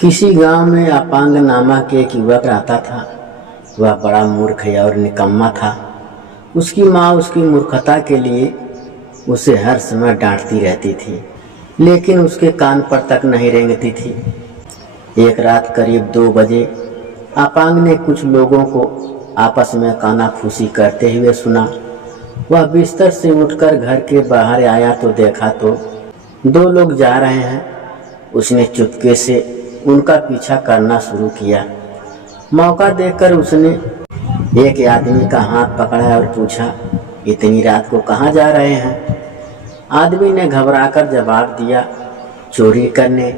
किसी गांव में अपांग नामक एक युवक रहता था। वह बड़ा मूर्ख और निकम्मा था। उसकी माँ उसकी मूर्खता के लिए उसे हर समय डांटती रहती थी, लेकिन उसके कान पर तक नहीं रेंगती थी। एक रात करीब 2 बजे अपांग ने कुछ लोगों को आपस में कानाफूसी करते हुए सुना। वह बिस्तर से उठकर घर के बाहर आया तो देखा तो 2 लोग जा रहे हैं। उसने चुपके से उनका पीछा करना शुरू किया। मौका देखकर उसने एक आदमी का हाथ पकड़ा और पूछा, इतनी रात को कहाँ जा रहे हैं? आदमी ने घबराकर जवाब दिया, चोरी करने।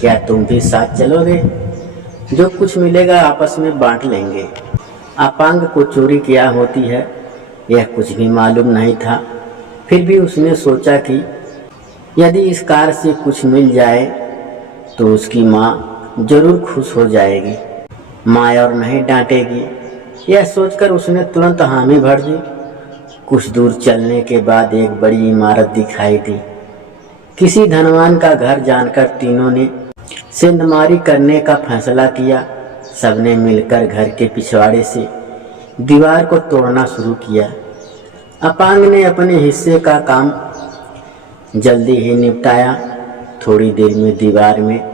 क्या तुम भी साथ चलोगे? जो कुछ मिलेगा आपस में बांट लेंगे। अपांग को चोरी क्या होती है यह कुछ भी मालूम नहीं था। फिर भी उसने सोचा कि यदि इस कार से कुछ मिल जाए तो उसकी माँ जरूर खुश हो जाएगी, माँ और नहीं डांटेगी। यह सोचकर उसने तुरंत हामी भर दी। कुछ दूर चलने के बाद एक बड़ी इमारत दिखाई दी। किसी धनवान का घर जानकर तीनों ने सेंधमारी करने का फैसला किया। सबने मिलकर घर के पिछवाड़े से दीवार को तोड़ना शुरू किया। अपांग ने अपने हिस्से का काम जल्दी ही निपटाया। थोड़ी देर में दीवार में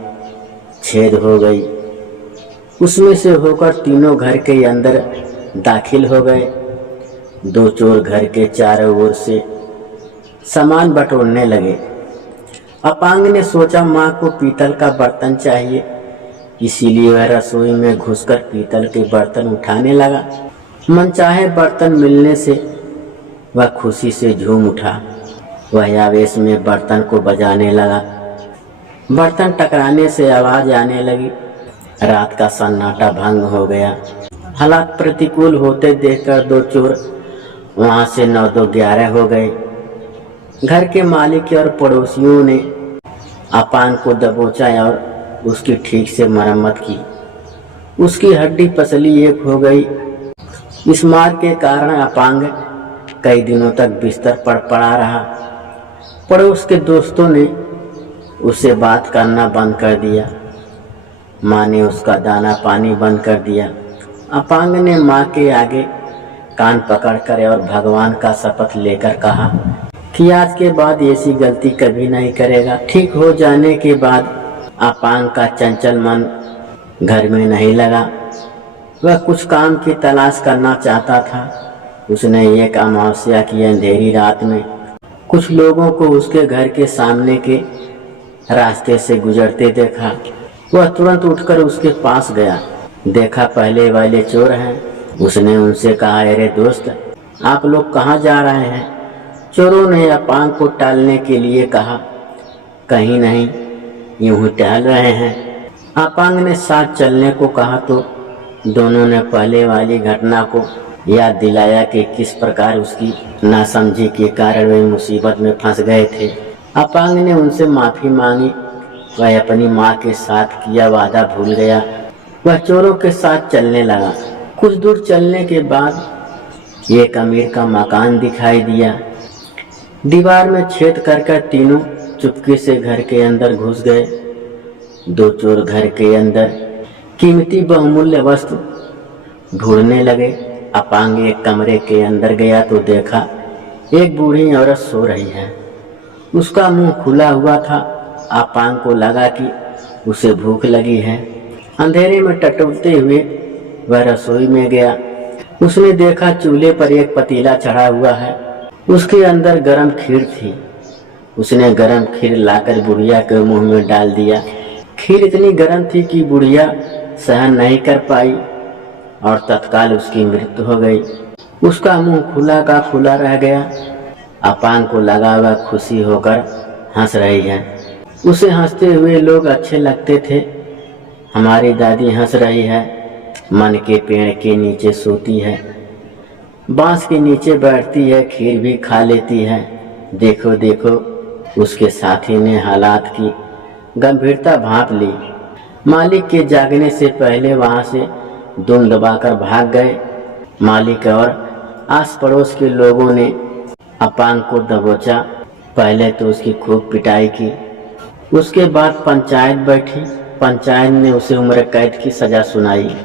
छेद हो गई। उसमें से होकर तीनों घर के अंदर दाखिल हो गए। 2 चोर घर के चारों ओर से सामान बटोरने लगे। अपांग ने सोचा माँ को पीतल का बर्तन चाहिए, इसीलिए वह रसोई में घुसकर पीतल के बर्तन उठाने लगा। मनचाहे बर्तन मिलने से वह खुशी से झूम उठा। वह आवेश में बर्तन को बजाने लगा। बर्तन टकराने से आवाज आने लगी। रात का सन्नाटा भंग हो गया। हालात प्रतिकूल होते देखकर 2 चोर वहां से 9-2-11 हो गए। घर के मालिक और पड़ोसियों ने अपांग को दबोचा और उसकी ठीक से मरम्मत की। उसकी हड्डी पसली एक हो गई। इस मार के कारण अपांग कई दिनों तक बिस्तर पर पड़ा रहा। पड़ोस के दोस्तों ने उससे बात करना बंद कर दिया। माँ ने उसका दाना पानी बंद कर दिया। अपांग ने माँ के आगे कान पकड़कर और भगवान का शपथ लेकर कहा कि आज के बाद ऐसी गलती कभी नहीं करेगा। ठीक हो जाने के बाद अपांग का चंचल मन घर में नहीं लगा। वह कुछ काम की तलाश करना चाहता था। उसने एक अमावस्या की अंधेरी रात में कुछ लोगों को उसके घर के सामने के रास्ते से गुजरते देखा। वह तुरंत उठकर उसके पास गया। देखा पहले वाले चोर हैं। उसने उनसे कहा, अरे दोस्त, आप लोग कहाँ जा रहे हैं? चोरों ने अपांग को टालने के लिए कहा, कहीं नहीं, यूं ही टहल रहे हैं। अपांग ने साथ चलने को कहा तो दोनों ने पहले वाली घटना को याद दिलाया कि किस प्रकार उसकी नासमझी के कारण वे मुसीबत में फंस गए थे। अपांग ने उनसे माफी मांगी। वह अपनी माँ के साथ किया वादा भूल गया। वह चोरों के साथ चलने लगा। कुछ दूर चलने के बाद एक अमीर का मकान दिखाई दिया। दीवार में छेद कर तीनों चुपके से घर के अंदर घुस गए। 2 चोर घर के अंदर कीमती बहुमूल्य वस्तु ढूंढने लगे। अपांग एक कमरे के अंदर गया तो देखा एक बूढ़ी औरत सो रही है। उसका मुंह खुला हुआ था। अपांग को लगा कि उसे भूख लगी है। अंधेरे में टटोलते हुए वह रसोई में गया। उसने देखा चूल्हे पर एक पतीला चढ़ा हुआ है। उसके अंदर गरम खीर थी। उसने गरम खीर लाकर बुढ़िया के मुंह में डाल दिया। खीर इतनी गरम थी कि बुढ़िया सहन नहीं कर पाई और तत्काल उसकी मृत्यु हो गई। उसका मुंह खुला का खुला रह गया। अपांग को लगा वह खुशी होकर हंस रही है। उसे हंसते हुए लोग अच्छे लगते थे। हमारी दादी हंस रही है, मन के पेड़ के नीचे सोती है, बांस के नीचे बैठती है, खीर भी खा लेती है। देखो देखो, उसके साथी ने हालात की गंभीरता भांप ली। मालिक के जागने से पहले वहां से दुम दबाकर भाग गए। मालिक और आस पड़ोस के लोगों ने अपांग को दबोचा। पहले तो उसकी खूब पिटाई की। उसके बाद पंचायत बैठी। पंचायत ने उसे उम्र कैद की सजा सुनाई।